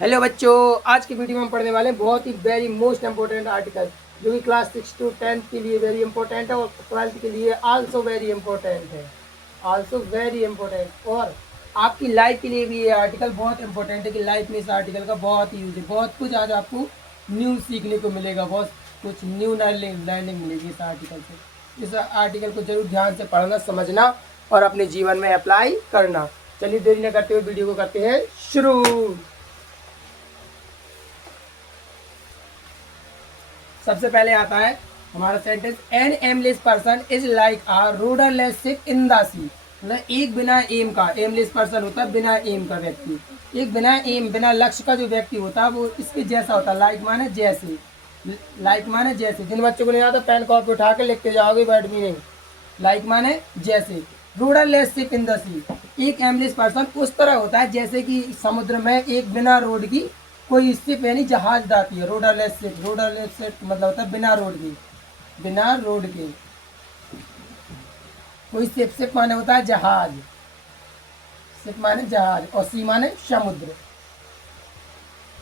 Hello बच्चों, आज की वीडियो में हम पढ़ने वाले हैं बहुत ही वेरी मोस्ट इंपॉर्टेंट आर्टिकल, जो कि क्लास 6 to 10 के लिए वेरी इंपॉर्टेंट है और 12th के लिए आल्सो वेरी इंपॉर्टेंट है। आल्सो वेरी इंपॉर्टेंट और आपकी लाइफ के लिए भी ये आर्टिकल बहुत इंपॉर्टेंट है कि लाइफ में इस आर्टिकल का बहुत ही यूज है। बहुत कुछ आज आपको न्यू सीखने को मिलेगा, बहुत कुछ न्यू लर्निंग मिलेगी इस आर्टिकल से। इस आर्टिकल को जरूर ध्यान से पढ़ना, समझना और अपने जीवन में अप्लाई करना। चलिए देरी न करते हुए वीडियो को करते हैं शुरू। सबसे पहले आता है हमारा sentence, an aimless person is like a rudderless ship in the sea. मतलब एक बिना एम का, एमलेस पर्सन होता है बिना एम का व्यक्ति। एक बिना एम, बिना लक्ष्य का जो व्यक्ति होता है वो इसके जैसा होता है। लाइक माने जैसे, लाइक माने जैसे। जिन बच्चों को नहीं आता पेन कॉपी उठा के लिखते जाओगे वर्ड मीनिंग। लाइक माने जैसे। रोडरलेस शिप इन द सी, एक एमलेस पर्सन उस तरह होता है जैसे कि समुद्र में एक बिना रोड की कोई शिप यानी जहाज जाती है। रोडरलेस शिप, रोडरलेस शिप मतलब होता है बिना रोड की, बिना रोड के कोई शिप। शिप माने होता है जहाज, शिप माने जहाज और सी माने समुद्र।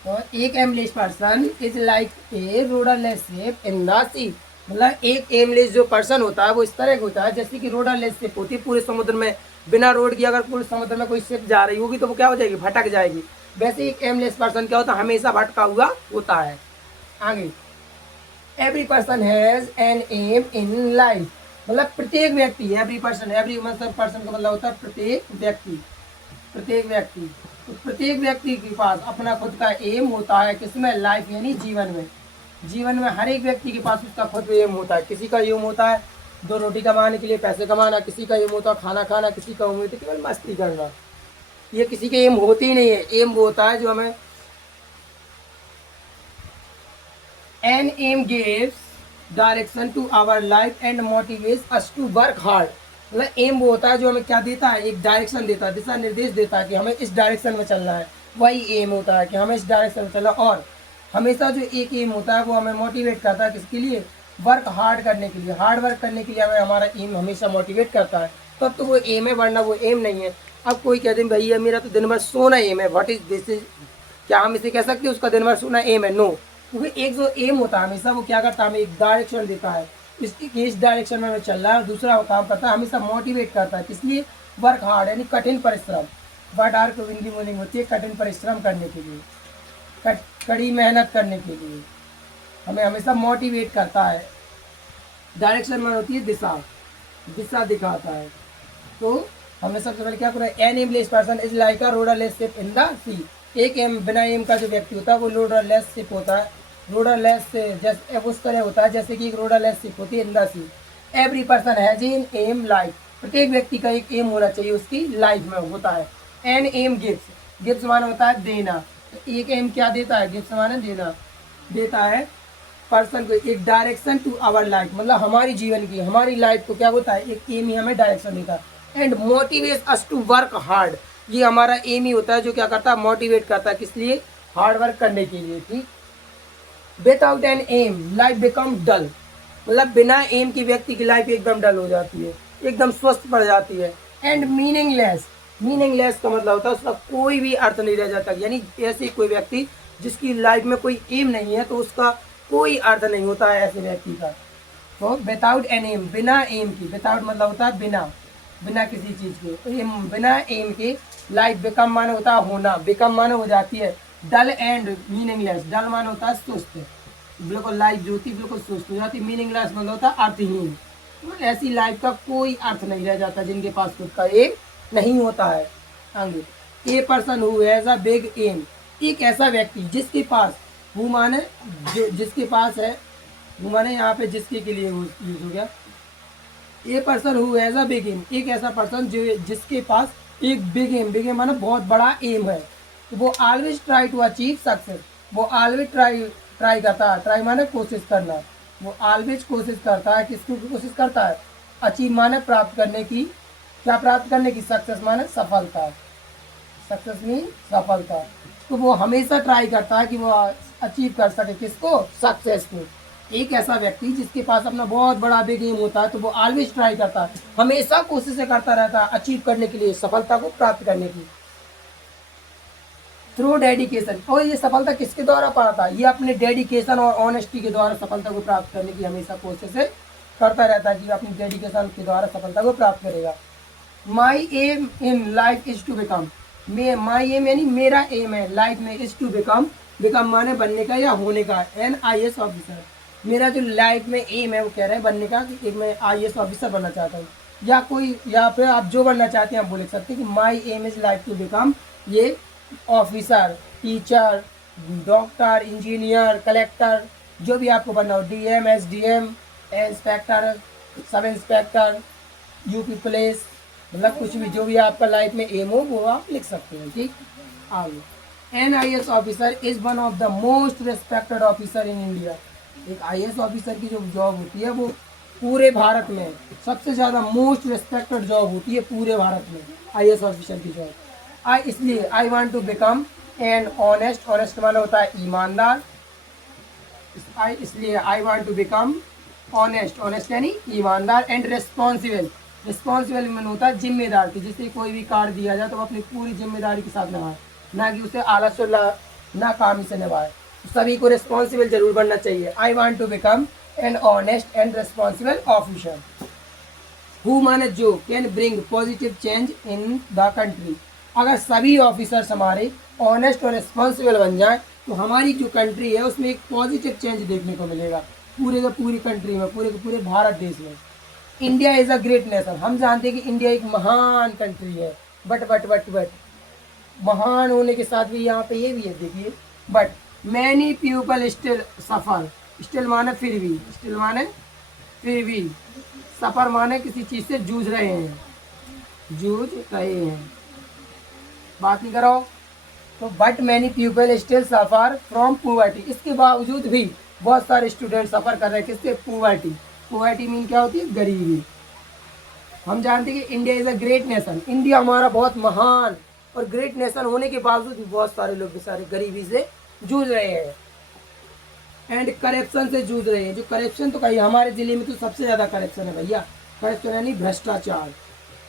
तो एक aimless person is like a rudderless ship in the sea, मतलब एक एमलेस जो पर्सन होता है वो इस तरह का होता है जैसे कि रोडरलेस शिप होती है पूरे समुद्र में। बिना रोड की अगर पूरे समुद्र में कोई शिप जा रही होगी तो वो क्या हो जाएगी, भटक जाएगी। वैसे एक एमलेस पर्सन क्या होता है, हमेशा भटका हुआ होता है। आगे, every person has an aim in life, मतलब प्रत्येक व्यक्ति, एवरी पर्सन, एवरी मतलब पर्सन का मतलब होता है प्रत्येक व्यक्ति, प्रत्येक व्यक्ति। तो प्रत्येक व्यक्ति के पास अपना खुद का एम होता है, किसमें, लाइफ यानी जीवन में। जीवन में हर एक व्यक्ति के पास उसका खुद एम होता है। किसी का एम होता है दो रोटी कमाने के लिए, पैसे कमाना। किसी का एम होता है खाना खाना। किसी का एम होता है केवल मस्ती करना। ये किसी के एम होती ही नहीं है। एम वो होता है जो हमें, an aim gives direction to our life and motivates us to work hard. मतलब एम वो होता है जो हमें क्या देता है, एक डायरेक्शन देता है, दिशा निर्देश देता है कि हमें इस डायरेक्शन में चलना है। वही एम होता है कि हमें इस डायरेक्शन में चलना है। और हमेशा जो एक एम होता है वो हमें मोटिवेट करता है किसके लिए, वर्क हार्ड करने के लिए। हार्ड वर्क करने के लिए हमें हमारा एम हमेशा मोटिवेट करता है, तब तो वो एम है, वरना वो एम नहीं है। अब कोई कहते हैं भैया मेरा तो दिन भर सोना एम है, व्हाट इज दिस इज, क्या हम इसे कह सकते हैं उसका दिन भर सोना एम है? नो। क्योंकि एक जो एम होता है हमेशा वो क्या करता है, हमें एक डायरेक्शन देता है, इस डायरेक्शन में हमें चल रहा है। दूसरा काम करता है, हमेशा मोटिवेट करता है किस लिए, वर्क हार्ड यानी कठिन परिश्रम। वर्ड आर को हिंदी मीनिंग होती है कठिन परिश्रम करने के लिए, कड़ी मेहनत करने के लिए हमें हमेशा मोटिवेट करता है। डायरेक्शन में होती है दिशा, दिशा दिखाता है। तो हमने सबसे पहले क्या करा, an aimless person is like a rudderless ship in the sea. एक एम, बिना एम का जो व्यक्ति होता है वो रोडरलेस शिप होता है। रोडरलेस जैसे उस तरह होता है जैसे कि एक रोडरलेस शिप होती है in the sea. Every person has in aim life, प्रत्येक व्यक्ति का एक एम होना चाहिए उसकी लाइफ में होता है। एन एम गिव्स, गिव्स माने होता है देना। तो एक एम क्या देता है, गिव्स माने देना, देता है पर्सन को एक डायरेक्शन टू आवर लाइफ, मतलब हमारी जीवन की, हमारी लाइफ को क्या होता है, एक एम ही हमें डायरेक्शन देता है। And motivate us to work hard, ये हमारा एम ही होता है जो क्या करता है, मोटिवेट करता है किस लिए, हार्ड वर्क करने के लिए। ठीक, without an aim life become dull, मतलब बिना एम की व्यक्ति की लाइफ एकदम डल हो जाती है, एकदम स्वस्थ पड़ जाती है। एंड मीनिंगलेस, मीनिंगलेस का मतलब होता है उसका कोई भी अर्थ नहीं रह जाता। यानी ऐसे कोई व्यक्ति जिसकी लाइफ में कोई एम नहीं है तो उसका कोई अर्थ नहीं होता है ऐसे व्यक्ति का। तो विदाउट एन एम, बिना एम की, विदाउट मतलब होता है बिना, बिना किसी चीज़ के, तो एम, बिना एम के लाइफ बिकम माने होता है होना, बिकम माने हो जाती है, डल एंड मीनिंगलेस, डल माने होता है सुस्त, बिल्कुल लाइफ जो होती है बिल्कुल सुस्त हो जाती है। मीनिंगलेस मतलब होता है अर्थहीन, तो ऐसी लाइफ का कोई अर्थ नहीं रह जाता जिनके पास खुद का एम नहीं होता है। आगे, a person who has a big aim, एक ऐसा व्यक्ति जिसके पास, हु माने जो जिसके पास है, हु माने यहाँ पे जिसके के लिए यूज हो गया। A person who has a big aim, एक ऐसा पर्सन जो जिसके पास एक बिग एम, बिग एम माने बहुत बड़ा एम है, तो वो always try to achieve success, वो ऑलवेज ट्राई करता है, ट्राई माने कोशिश करना, वो ऑलवेज कोशिश करता है, किसकी कोशिश करता है, अचीव माने प्राप्त करने की, क्या प्राप्त करने की, सक्सेस माने सफलता, सक्सेस मीन सफलता। तो वो हमेशा ट्राई करता है कि वो अचीव कर सके किसको, सक्सेस को। एक ऐसा व्यक्ति जिसके पास अपना बहुत बड़ा बिग एम होता है तो वो ऑलवेज ट्राई करता है, हमेशा कोशिशें करता रहता है अचीव करने के लिए, सफलता को प्राप्त करने की। Through dedication. और ये सफलता किसके द्वारा पाता है? ये अपने डेडिकेशन और ऑनेस्टी के द्वारा सफलता को प्राप्त करने की हमेशा कोशिश करता रहता है कि अपनी डेडिकेशन के द्वारा सफलता को प्राप्त करेगा। My aim in life is to become, my aim यानी मेरा एम है लाइफ में, इज टू बिकम, बिकम माने बनने का या होने का, एन IAS ऑफिसर। मेरा जो लाइफ में एम है वो कह रहे हैं बनने का कि एक मैं IAS ऑफिसर बनना चाहता हूँ, या कोई, या फिर आप जो बनना चाहते हैं आप बोल सकते हैं कि my aim is life to become ये officer, teacher, doctor, engineer, collector, जो भी आपको बनना हो, DM, SDM, inspector, sub inspector, UP police, मतलब कुछ भी जो भी आपका लाइफ में एम हो वो आप लिख सकते हैं। ठीक, आगे an IAS officer is one of the most respected officer in India. एक IAS ऑफिसर की जो जॉब होती है वो पूरे भारत में सबसे ज़्यादा मोस्ट रिस्पेक्टेड जॉब होती है पूरे भारत में, IAS ऑफिसर की जॉब। इसलिए I want to become an honest, honest माना होता है ईमानदार, इसलिए I want to become honest, honest यानी ईमानदार, एंड रिस्पॉन्सिबल, रिस्पॉन्सिबल मन होता है जिम्मेदार की, जिससे कोई भी कार्य दिया जाए तो वो अपनी पूरी जिम्मेदारी के साथ निभाए, ना कि उसे आलस और नाकामी से निभाए। सभी को रिस्पॉन्सिबल जरूर बनना चाहिए। I want to become an honest and responsible officer who माने जो can bring positive change in the country. अगर सभी ऑफिसर्स हमारे ऑनेस्ट और रिस्पॉन्सिबल बन जाए तो हमारी जो कंट्री है उसमें एक पॉजिटिव चेंज देखने को मिलेगा पूरे का पूरी कंट्री में, पूरे के पूरे भारत देश में। India is a great nation, हम जानते हैं कि इंडिया एक महान कंट्री है, बट महान होने के साथ भी यहाँ पे ये भी है, देखिए, but many people still suffer, still माने फिर भी, स्टिल माने फिर भी, सफ़र माने किसी चीज़ से जूझ रहे हैं, जूझ रहे हैं, बात नहीं करो तो, but many people still suffer from poverty, इसके बावजूद भी बहुत सारे स्टूडेंट सफ़र कर रहे हैं किससे? पुवर्टी। पुवर्टी मीन क्या होती है? गरीबी। हम जानते हैं कि India is a great nation, India हमारा बहुत महान और ग्रेट नेशन होने के बावजूद भी बहुत सारे लोग बेचारे गरीबी से जूझ रहे हैं एंड करप्शन से जूझ रहे हैं। जो करप्शन तो कही हमारे ज़िले में तो सबसे ज़्यादा करप्शन है भैया, करप्शन यानी भ्रष्टाचार,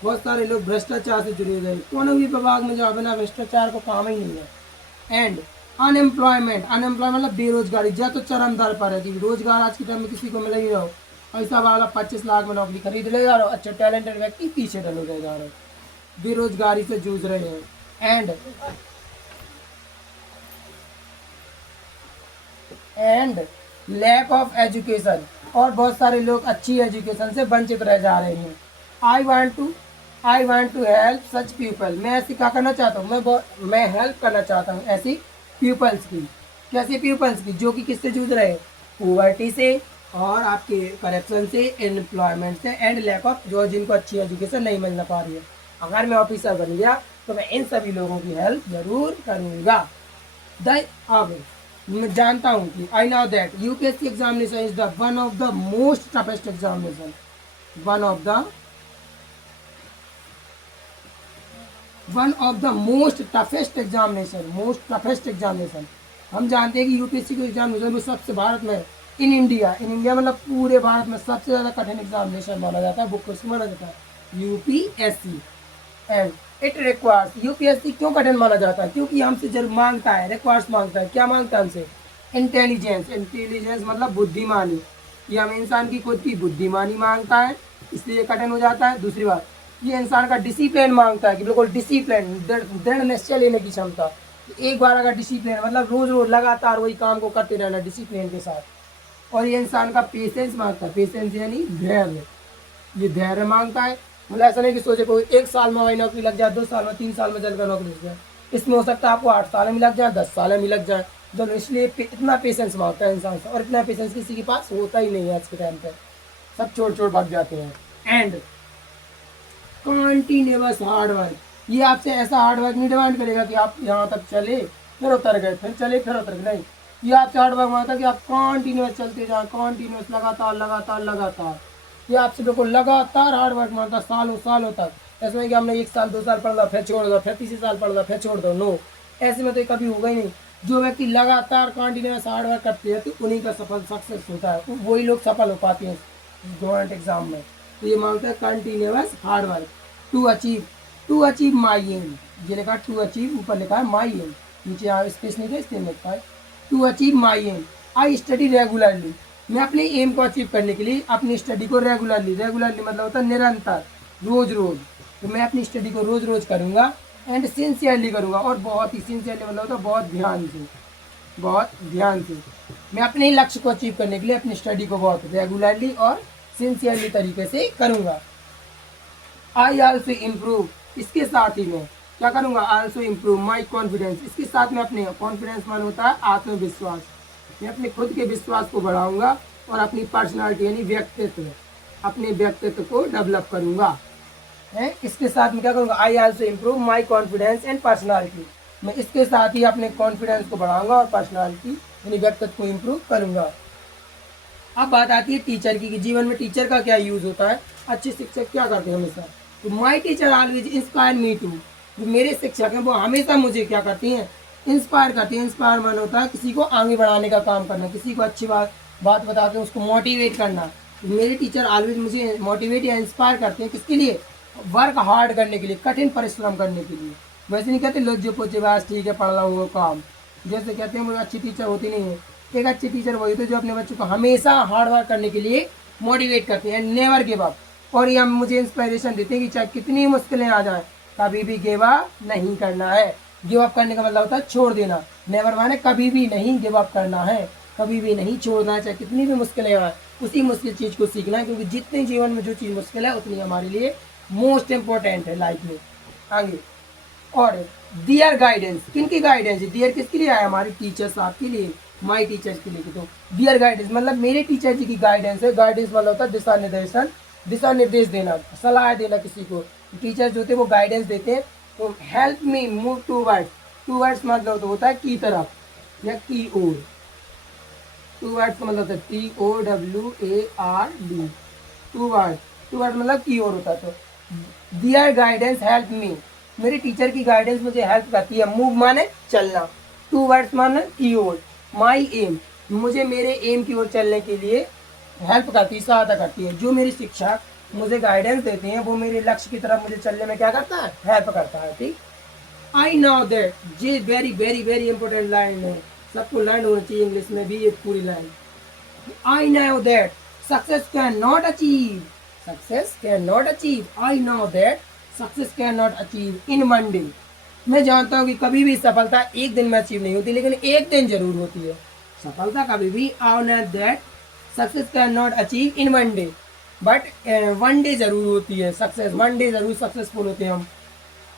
बहुत सारे लोग भ्रष्टाचार से जुड़े हुए हैं, कोनो भी विभाग में जो बिना भ्रष्टाचार को काम ही नहीं है। एंड अनएम्प्लॉयमेंट, अनएम्प्लॉयमेंट मतलब बेरोजगारी, जा तो चरम दर पर है कि रोजगार आज के टाइम में किसी को मिल ही रहो, ऐसा वाला 25 लाख में नौकरी खरीद ले जा रहा हो, अच्छा टैलेंटेड व्यक्ति पीछे डले जा रहे हैं, बेरोजगारी से जूझ रहे हैं। एंड लैक ऑफ एजुकेशन, और बहुत सारे लोग अच्छी एजुकेशन से वंचित रह जा रहे हैं। I want to help such people, मैं ऐसी क्या करना चाहता हूँ, मैं हेल्प करना चाहता हूँ ऐसी पीपल्स की। कैसे पीपल्स की? जो कि किससे जूझ रहे हैं? पोवर्टी से और आपके करप्शन से, एम्प्लॉयमेंट से, एंड लैक ऑफ, जो जिनको अच्छी एजुकेशन नहीं मिल पा रही है। अगर मैं ऑफिसर बन गया तो मैं इन सभी लोगों की हेल्प जरूर करूँगा। अब मैं जानता हूँ कि I know that UPSC examination is the one of the most toughest examination, one of the most toughest examination. हम जानते हैं कि UPSC के एग्जामिनेशन में सबसे भारत में, इन इंडिया मतलब पूरे भारत में सबसे ज़्यादा कठिन एग्जामिनेशन माना जाता है, बुक को माना जाता है UPSC। And it requires, UPSC क्यों कठिन माना जाता है? क्योंकि हमसे जरूर मांगता है, रिक्वायर्स मांगता है, क्या मांगता है हमसे? इंटेलिजेंस मतलब बुद्धिमानी, ये हमें इंसान की खुद की बुद्धिमानी मांगता है, इसलिए कठिन हो जाता है। दूसरी बात, ये इंसान का डिसिप्लिन मांगता है कि बिल्कुल डिसिप्लिन, दृढ़ निश्चय लेने की क्षमता। एक बार अगर डिसिप्लिन मतलब रोज लगातार वही काम को करते रहना डिसिप्लिन के साथ। और ये इंसान का पेशेंस मांगता है, पेशेंस यानी धैर्य, ये धैर्य मांगता है। मतलब ऐसा नहीं कि सोचे कोई 1 साल में हमारी नौकरी लग जाए, 2 साल में, 3 साल में चलकर नौकरी लग जाए, इसमें हो सकता है आपको 8 साल में लग जाए, 10 साल में लग जाए। तो इसलिए इतना पेशेंस मांगता है इंसान से, और इतना पेशेंस किसी के पास होता ही नहीं है आज के टाइम पे, सब छोड़ भाग जाते हैं। एंड कंटिन्यूअस हार्ड वर्क, ये आपसे ऐसा हार्ड वर्क नहीं डिमांड करेगा कि आप यहाँ तक चले फिर उतर गए, फिर चले फिर उतर गए, नहीं, ये आपसे हार्ड वर्क मांगता है कि आप कंटिन्यूअस चलते जाएं, कंटिन्यूअस लगातार। ये आपसे बिल्कुल लगातार हार्ड वर्क मांगता है, सालों तक। ऐसा नहीं कि हमने 1 साल 2 साल पढ़ लिया फिर छोड़ दो, फिर तीसरे साल पढ़ लिया फिर छोड़ दो, नो, ऐसे में तो कभी होगा ही नहीं। जो व्यक्ति लगातार कंटिन्यूअस हार्ड वर्क करते हैं तो उन्हीं का सफल सक्सेस होता है, तो वही लोग सफल हो पाते हैं गवर्नमेंट एग्जाम में। तो ये मांगता है continuous hard work to achieve my aim, ये लिखा टू अचीव, ऊपर लिखा है माई एम। नीचे यहाँ स्पेस नहीं है इसलिए लिखा है to achieve my aim I study regularly. मैं अपने एम को अचीव करने के लिए अपनी स्टडी को रेगुलरली मतलब होता है निरंतर, रोज रोज। तो मैं अपनी स्टडी को रोज रोज करूँगा एंड सिंसियरली करूँगा, और बहुत ही सिंसियरली मतलब होता है बहुत ध्यान से मैं अपने लक्ष्य को अचीव करने के लिए अपनी स्टडी को बहुत रेगुलरली और सिंसियरली तरीके से करूँगा। आई आल्सो इम्प्रूव, इसके साथ ही मैं क्या करूँगा, आल्सो इम्प्रूव माई कॉन्फिडेंस, इसके साथ मैं अपने कॉन्फिडेंस मान होता है आत्मविश्वास, मैं अपने खुद के विश्वास को बढ़ाऊंगा और अपनी पर्सनालिटी यानी व्यक्तित्व, अपने व्यक्तित्व को डेवलप करूँगा। है इसके साथ मैं क्या करूँगा, I also improve my confidence and personality, मैं इसके साथ ही अपने कॉन्फिडेंस को बढ़ाऊंगा और पर्सनालिटी यानी व्यक्तित्व को इम्प्रूव करूँगा। अब बात आती है टीचर की कि जीवन में टीचर का क्या यूज़ होता है, अच्छे शिक्षक क्या करते हैं हमेशा। तो my teacher always inspire me to, जो मेरे शिक्षक हैं वो हमेशा मुझे क्या करती हैं, इंस्पायर करती हैं। इंस्पायर मन होता है किसी को आगे बढ़ाने का काम करना, किसी को अच्छी बात बता के उसको मोटिवेट करना। तो मेरे टीचर ऑलवेज मुझे मोटिवेट या इंस्पायर करते हैं किसके लिए, वर्क हार्ड करने के लिए, कठिन परिश्रम करने के लिए। वैसे नहीं कहते लोग जो पोचे बास ठीक है पढ़ रहा हूँ वो काम, जैसे कहते हैं वो अच्छी टीचर होती नहीं है। एक अच्छी टीचर वही तो जो अपने बच्चों को हमेशा हार्ड वर्क करने के लिए मोटिवेट करते हैं, नेवर गिव अप। और ये मुझे इंस्पिरेशन देते हैं कि चाहे कितनी मुश्किलें आ जाएं कभी भी गिव अप नहीं करना है। गिव अप करने का मतलब होता है छोड़ देना, नेवर माने कभी भी नहीं गिव अप करना है, कभी भी नहीं छोड़ना है, चाहे कितनी भी मुश्किलें आए उसी मुश्किल चीज़ को सीखना है, क्योंकि जितनी जीवन में जो चीज़ मुश्किल है उतनी हमारे लिए मोस्ट इम्पोर्टेंट है लाइफ में आगे। और दियर गाइडेंस, किनकी गाइडेंस है, दियर किसके लिए आया, हमारे टीचर्स आपके लिए, माई टीचर्स के लिए। तो दियर गाइडेंस मतलब मेरे टीचर जी की गाइडेंस है। गाइडेंस मतलब होता है दिशा निर्देश देना, सलाह देना किसी को। टीचर जो होते हैं वो गाइडेंस देते हैं। तो हेल्प मी मूव टूवर्ड्स मतलब तो होता है की तरफ या की ओर। टूवर्ड्स का मतलब होता है TOWARD, टूवर्ड मतलब की ओर होता है। तो दियर गाइडेंस हेल्प मी, मेरे टीचर की गाइडेंस मुझे हेल्प करती है। मूव माने चलना, टूवर्ड्स माने की ओर, माई एम मुझे मेरे एम की ओर चलने के लिए हेल्प करती है, सहायता करती है। जो मेरे शिक्षक मुझे गाइडेंस देते हैं वो मेरे लक्ष्य की तरफ मुझे चलने में क्या करता है, हेल्प करता है। ठीक, आई नो दैट, ये very very very important line है, सबको लर्न होनी चाहिए इंग्लिश में भी ये पूरी line. I know that success can not achieve, I know that success can not achieve in one day, मैं जानता हूँ कि कभी भी सफलता एक दिन में अचीव नहीं होती, लेकिन एक दिन जरूर होती है सफलता कभी भी। I know that success can not achieve in one day, but one day जरूर होती है सक्सेस, वन डे जरूर सक्सेसफुल होते हैं हम।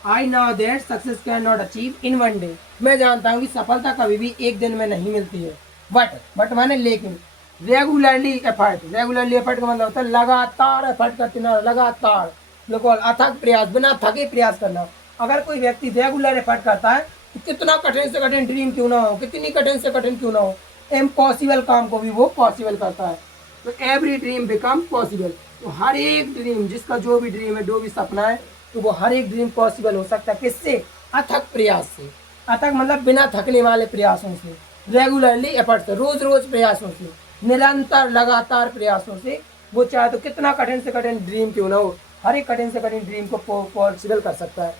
I know that success can not achieve in one day, मैं जानता हूँ कि सफलता कभी भी एक दिन में नहीं मिलती है। बट माने लेकिन रेगुलरली एफर्ट का मतलब होता है लगातार एफर्ट करते ना, लगातार बिल्कुल अथक प्रयास, बिना थके प्रयास करना। अगर कोई व्यक्ति रेगुलर एफर्ट करता है तो कितना कठिन से कठिन ड्रीम क्यों ना हो, कितनी कठिन से कठिन क्यों ना हो, इम्पॉसिबल काम को भी वो पॉसिबल करता है। तो एवरी ड्रीम बिकम पॉसिबल, तो हर एक ड्रीम, जिसका जो भी ड्रीम है, जो भी सपना है, तो वो हर एक ड्रीम पॉसिबल हो सकता है किससे, अथक प्रयास से। अथक मतलब बिना थकने वाले प्रयासों से, रेगुलरली एफर्ट से, रोज रोज प्रयासों से, निरंतर लगातार प्रयासों से। वो चाहे तो कितना कठिन से कठिन ड्रीम क्यों ना हो, हर एक कठिन से कठिन ड्रीम को पॉसिबल कर सकता है।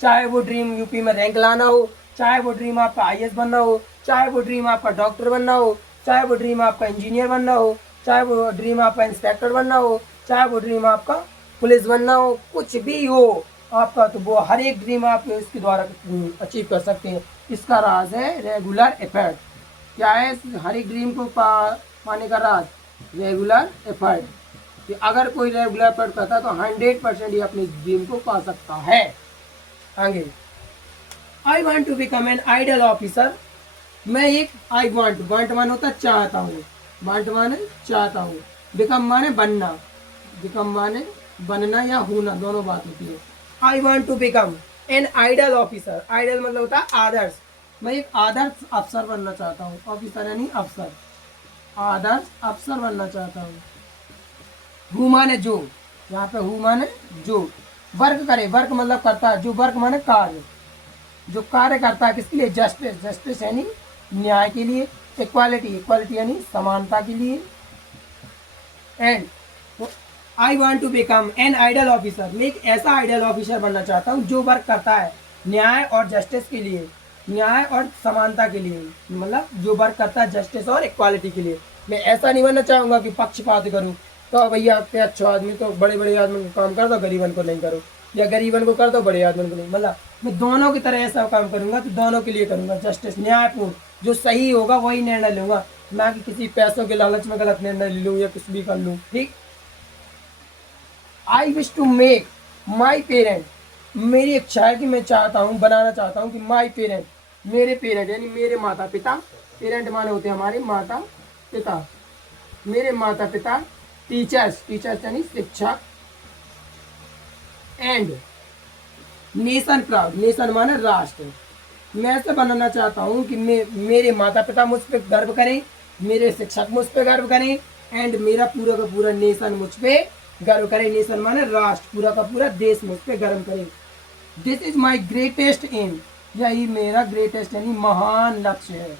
चाहे वो ड्रीम यूपी में रैंक लाना हो, चाहे वो ड्रीम आपका IAS बनना हो, चाहे वो ड्रीम आपका डॉक्टर बनना हो, चाहे वो ड्रीम आपका इंजीनियर बनना हो, चाहे वो ड्रीम आपका इंस्पेक्टर बनना हो, चाहे वो ड्रीम आपका पुलिस बनना हो, कुछ भी हो आपका, तो वो हर एक ड्रीम आप इसके द्वारा अचीव कर सकते हैं। इसका राज है रेगुलर एफर्ट। क्या है हर एक ड्रीम को पाने का राज, रेगुलर एफर्ट। कि अगर कोई रेगुलर एफर्ट करता है तो 100% ही अपनी ड्रीम को पा सकता है। आगे, I want to become an ideal officer, मैं एक आई वांट मान होता है चाहता हूँ, वांट माने चाहता हूँ, बिकम माने बनना, बिकम माने बनना या होना, दोनों बात होती है। I want to become an ideal officer, ideal मतलब होता है आदर्श, मैं एक आदर्श अफसर बनना चाहता हूँ, ऑफिसर यानी अफसर, आदर्श अफसर बनना चाहता हूँ। हु माने जो, यहाँ पे हु माने जो, वर्क करे, वर्क मतलब करता है, जो वर्क माने कार्य, जो कार्य करता है किसके लिए, जस्टिस यानी न्याय के लिए, इक्वालिटी यानी समानता के लिए। And I want to become an ideal officer, मैं एक ऐसा आइडल ऑफिसर बनना चाहता हूँ जो वर्क करता है न्याय और जस्टिस के लिए, न्याय और समानता के लिए, मतलब जो वर्क करता है जस्टिस और इक्वालिटी के लिए। मैं ऐसा नहीं बनना चाहूँगा कि पक्षपात करूँ, तो भैया आपके अच्छे आदमी तो बड़े बड़े आदमी को काम कर दो, गरीबन को नहीं करो, या गरीबन को कर दो बड़े आदमी को नहीं। मतलब मैं दोनों की तरह ऐसा काम करूँगा, तो दोनों के लिए करूँगा जस्टिस, न्यायपूर्ण, जो सही होगा वही निर्णय लूँगा, ना कि किसी पैसों के लालच में गलत निर्णय ले लूँ या कुछ भी कर लूँ। ठीक। I wish to make my parent, मेरी इच्छा है कि मैं चाहता हूँ, बनाना चाहता हूँ कि माई पेरेंट, मेरे पेरेंट यानी मेरे माता पिता, पेरेंट माने होते हैं हमारे माता पिता, मेरे माता पिता, टीचर्स, टीचर्स यानी शिक्षक, एंड नेशन प्राउड, नेशन माने राष्ट्र। मैं ऐसे बनाना चाहता हूँ कि मेरे माता पिता मुझ पर गर्व करें, मेरे शिक्षक मुझ पर गर्व करें, एंड मेरा पूरा का पूरा नेशन मुझ पर गर्व करे। नेशन माने राष्ट्र, पूरा का पूरा देश मुझ पर गर्व करे। This is my greatest aim, यही मेरा ग्रेटेस्ट यानी महान लक्ष्य है,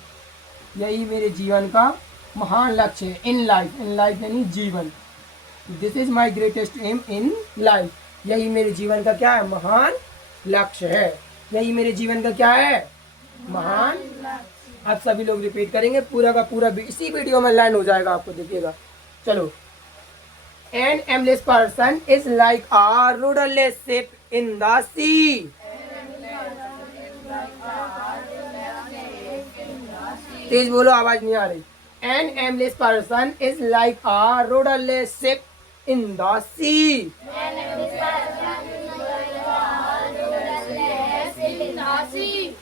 यही मेरे जीवन का महान लक्ष्य है। इन लाइफ, इन लाइफ यानी जीवन। This is my greatest aim in life, यही मेरे जीवन का क्या है, महान लक्ष्य है। यही मेरे जीवन का क्या है, महान। आप सभी लोग रिपीट करेंगे, पूरा का पूरा इसी वीडियो में लैंड हो जाएगा, आपको देखिएगा। चलो। An aimless person is like a rudderless ship in the sea. तेज बोलो, आवाज नहीं आ रही। An aimless person is like a rudderless ship in the sea.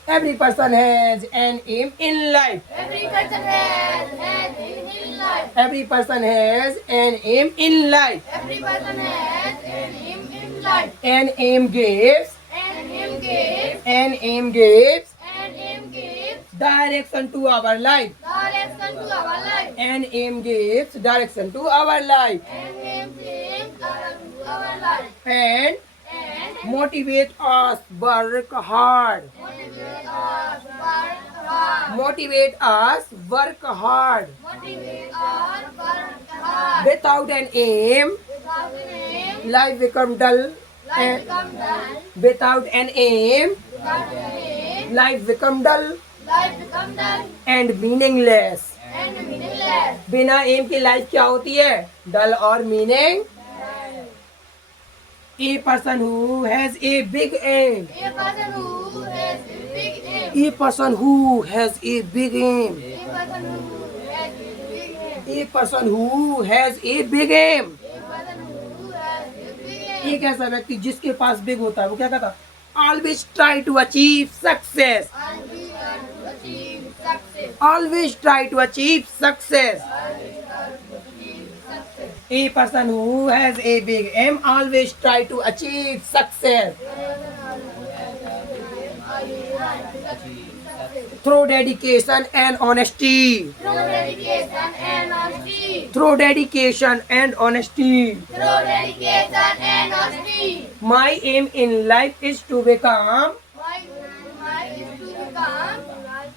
Every person has an aim in life. Every person has an aim in life. Every person has an aim in life. Every person has an aim in life. An aim gives. An aim gives. An aim gives. An aim gives. Direction to our life. Direction to our life. An aim gives direction to our life. An aim gives direction to our life. And motivate us work hard. Motivate us work hard. Motivate us work hard. Motivate us work hard. Without an aim, without an aim, life become dull. Life become dull. Without an aim, without an aim, life become dull. Life become dull. And meaningless. And meaningless. बिना M की life क्या होती है, डल और meaning. A person who has a big aim. A person who has a big aim. A person who has a big aim. A person who has a big aim. A person who has a big aim. A person who has a big aim. एक ऐसा व्यक्ति जिसके पास big होता है, वो क्या कहता, always try to achieve success. Always try to achieve success. A person who has a big aim always try to achieve success. Through dedication and honesty. Through dedication and honesty. Through dedication and honesty. Through dedication and honesty. My aim in life is to become.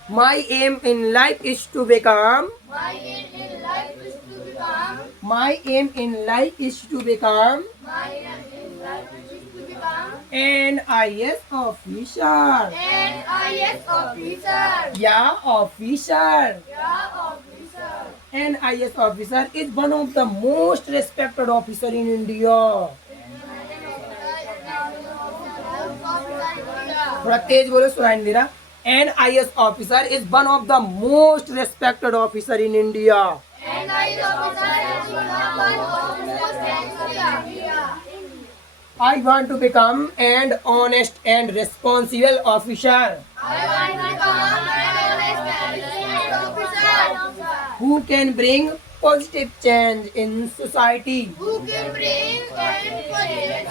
My aim in life is to become. My aim in life is to become. My aim in life is to become. My aim in life is to become an IAS officer. An IAS officer. Yeah, officer. Yeah, officer. An IAS officer is one of the most respected officer in India. थोड़ा तेज बोलो, सुनाई नहीं दे रहा। An IAS officer is one of the most respected officer in India. An IAS officer is one of the most respected India. I want to become an honest and responsible officer. I want to become an honest and responsible officer. Who can bring positive change in society? Who can bring positive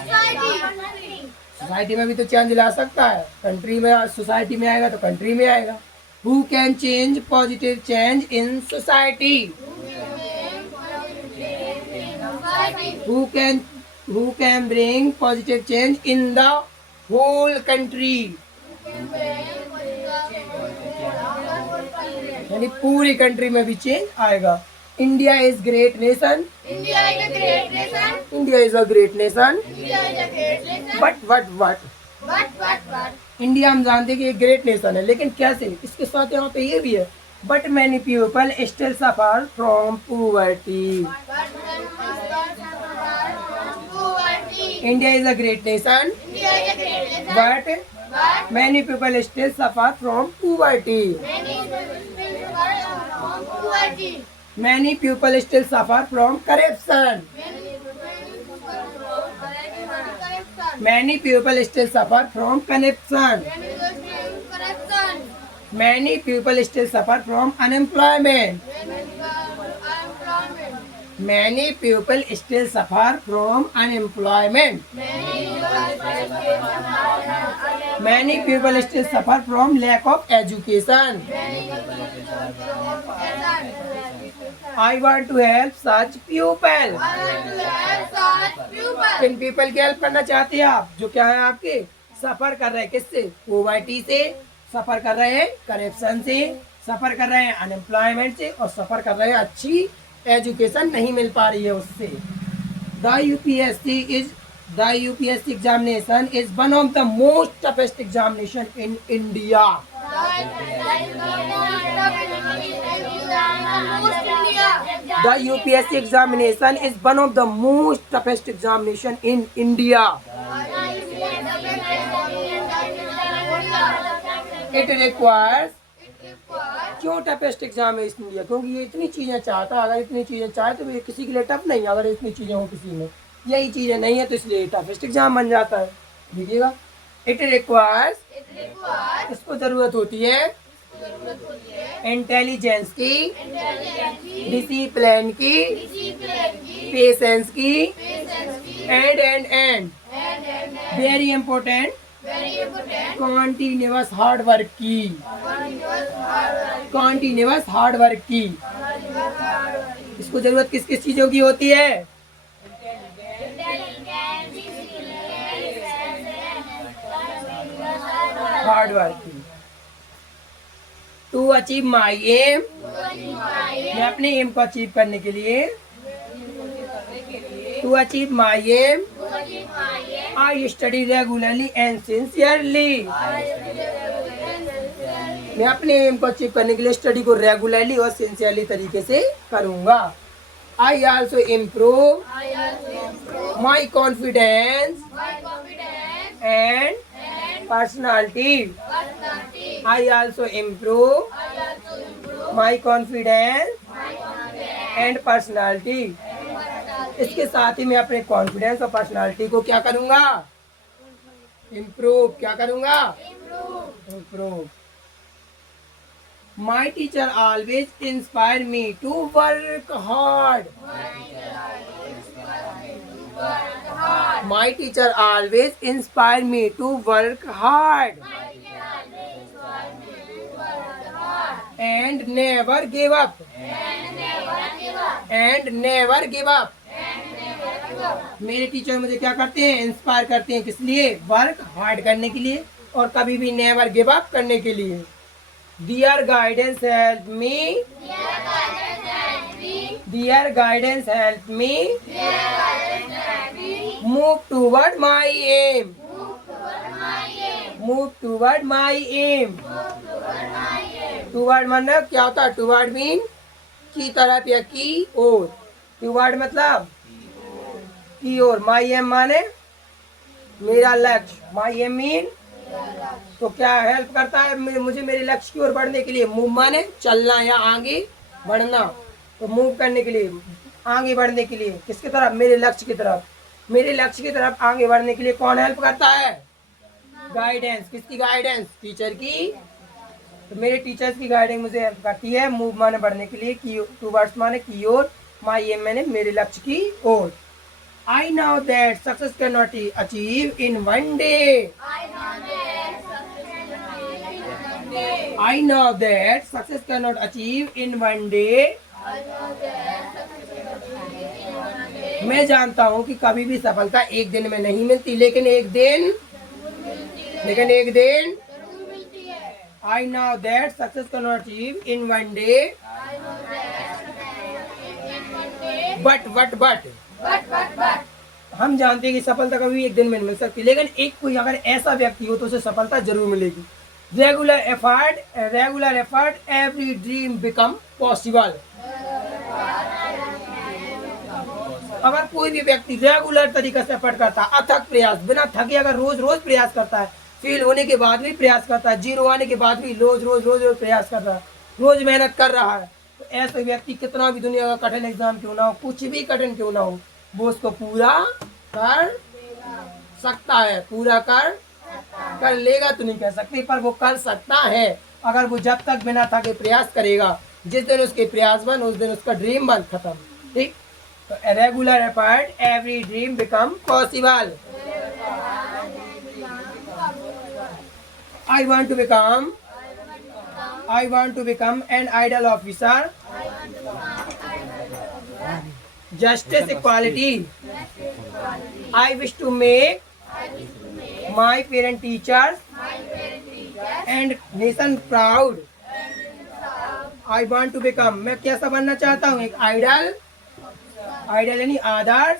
society? Society में भी तो change ला सकता है, country में, society में आएगा तो country में आएगा। Who can change positive change in society? Who can bring positive change in the whole country? यानी पूरी कंट्री में भी चेंज आएगा। India is great nation. India is a great nation. India is a great nation. India is a great nation. But what? India हम जानते हैं कि एक ग्रेट नेशन है, लेकिन कैसे? इसके साथ यहाँ पे ये भी है, but many people still suffer from poverty. India is a great nation, but many people still suffer from poverty. Many people still suffer from corruption. Many people still suffer from corruption. Many people still suffer from unemployment. Many people still suffer from unemployment. Many people still suffer from lack of education. I want to help such people. किन people की help करना चाहते हैं आप? जो क्या है आपके सफर कर रहे हैं किससे? पॉवर्टी से, सफर कर रहे हैं करप्शन से, सफर कर रहे हैं अनएम्प्लॉयमेंट से, और सफर कर रहे हैं अच्छी एजुकेशन नहीं मिल पा रही है उससे। The UPSC examination is one of the most toughest examination in India. The UPSC examination is one of the most toughest examination in India. It requires, क्यों टफेस्ट एग्जाम है इंडिया? क्योंकि ये इतनी चीजें चाहता है। अगर इतनी चीजें चाहे तो ये किसी के लिए टफ नहीं है। अगर इतनी चीजें हो किसी में, यही चीजें नहीं है, तो इसलिए टफेस्ट एग्जाम बन जाता है। देखिएगा, इट रिक्वायर्स, इसको जरूरत होती है इंटेलिजेंस की, डिसिप्लिन की, पेशेंस की, and very important continuous hard work की। कॉन्टिन्यूअस हार्ड वर्क की। इसको जरूरत किस किस चीजों की होती है? हार्ड वर्क की। टू अचीव माई एम, मैं अपने एम को अचीव करने के लिए, to achieve my aim I study regularly and sincerely. मैं अपने एम को अचीव करने के लिए स्टडी को रेगुलरली और सिंसियरली तरीके से करूंगा। I also improve my confidence and personality. I also improve my confidence and personality. इसके साथ ही मैं अपने कॉन्फिडेंस और पर्सनालिटी को क्या करूंगा? इम्प्रूव। क्या करूंगा? Improve. My teacher always inspire me to work hard. My teacher always inspire me to work hard and never give up. And never give up. मेरे टीचर मुझे क्या करते हैं? इंस्पायर करते हैं। किस लिए? वर्क हार्ड करने के लिए, और कभी भी नेवर गिव अप करने के लिए। Their guidance helped me. Their guidance helped me move toward my aim. Move toward my aim. Toward मतलब क्या होता है? Toward mean की तरफ या की ओर। Toward मतलब की ओर। माई एम माने मेरा लक्ष्य। माई एम मीन, तो क्या हेल्प करता है मुझे मेरे लक्ष्य की ओर बढ़ने के लिए? मूव माने चलना या आगे बढ़ना। तो मूव करने के लिए, आगे बढ़ने के लिए किसकी तरफ? मेरे लक्ष्य की तरफ। मेरे लक्ष्य की तरफ आगे बढ़ने के लिए कौन हेल्प करता है? गाइडेंस। किसकी गाइडेंस? टीचर की। तो मेरे टीचर्स की गाइडेंस मुझे हेल्प करती है मूव माने बढ़ने के लिए, की टूवर्ड्स माने की ओर, माई एम मैंने मेरे लक्ष्य की ओर। I know that success cannot achieve in one day. I know that success cannot achieve in one day. मैं जानता हूँ कि कभी भी सफलता एक दिन में नहीं मिलती, लेकिन एक दिन I know that success cannot achieve in one day. But हम जानते हैं कि सफलता कभी एक दिन में नहीं मिल सकती, लेकिन एक कोई अगर ऐसा व्यक्ति हो तो उसे सफलता जरूर मिलेगी। Regular effort every dream become possible. अगर कोई भी व्यक्ति रेगुलर तरीके से एफर्ट करता है, अथक प्रयास बिना थके, अगर रोज रोज प्रयास करता है, फेल होने के बाद भी प्रयास करता है, जीरो आने के बाद भी रोज रोज रोज रोज प्रयास कर रहा है, रोज मेहनत कर रहा है, तो ऐसे व्यक्ति कितना भी दुनिया का कठिन एग्जाम क्यों ना हो, कुछ भी कठिन क्यों ना हो, वो उसको पूरा कर सकता है। पूरा कर लेगा तो नहीं कह सकते, पर वो कर सकता है अगर वो जब तक बिना थके प्रयास करेगा। जिस दिन उसके प्रयास बन उस दिन उसका ड्रीम बन खत्म। ठीक, तो regular effort every dream become possible. I want to become an ideal officer, justice, equality. I wish to make my parent teachers and nation proud. I want to become, मैं कैसा बनना चाहता हूँ, एक आइडल यानी आदर्श,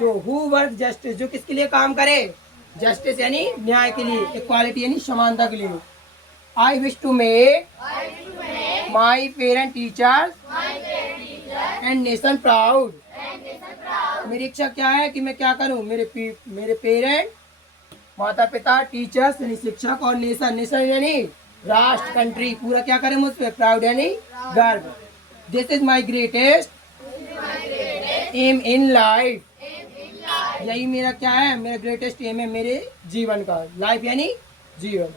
जो हु वर्क जस्टिस, जो किसके लिए काम करे, जस्टिस यानी न्याय के लिए, इक्वालिटी यानी समानता के लिए। I wish to make my parent teachers and nation proud. मेरी इच्छा क्या है कि मैं क्या करूं, मेरे पेरेंट, माता पिता, टीचर्स यानी शिक्षक, और नेशन यानी राष्ट्र, कंट्री, पूरा क्या करें मुझ पे, प्राउड यानी गर्व। This is my greatest aim in life. यही मेरा क्या है, मेरा ग्रेटेस्ट एम है मेरे जीवन का, लाइफ यानी जीवन।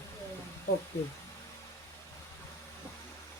ओके।